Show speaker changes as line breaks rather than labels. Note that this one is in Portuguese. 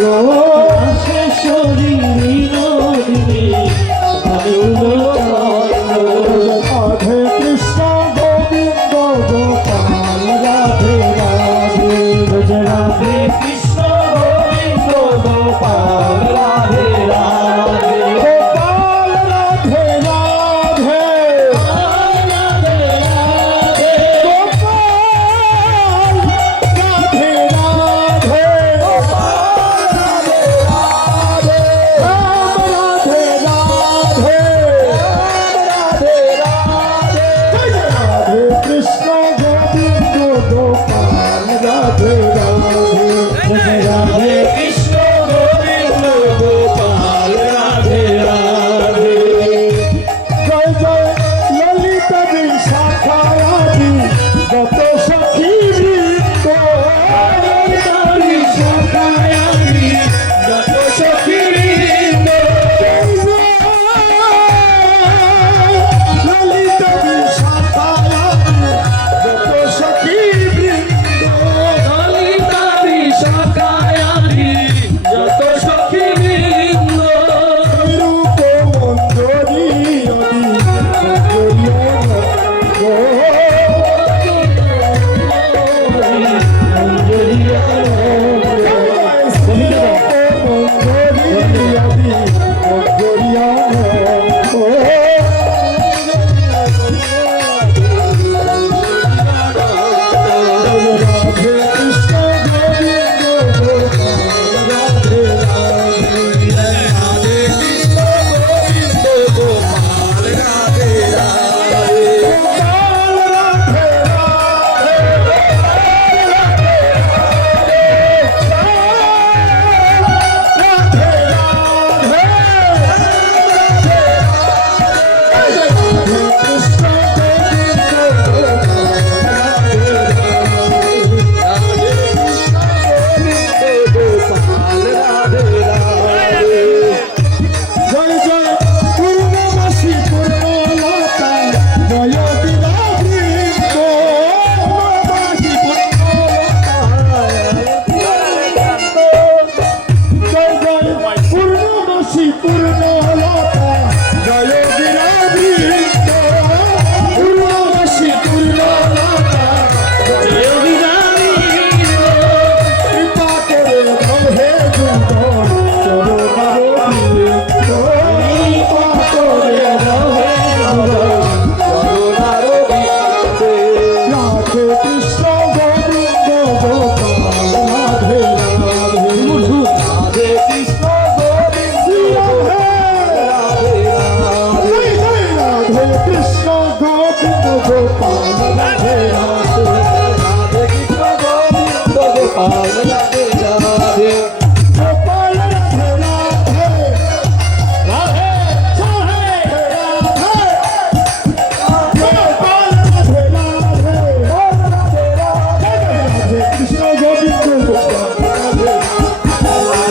Rasheshwari pai, da bandeira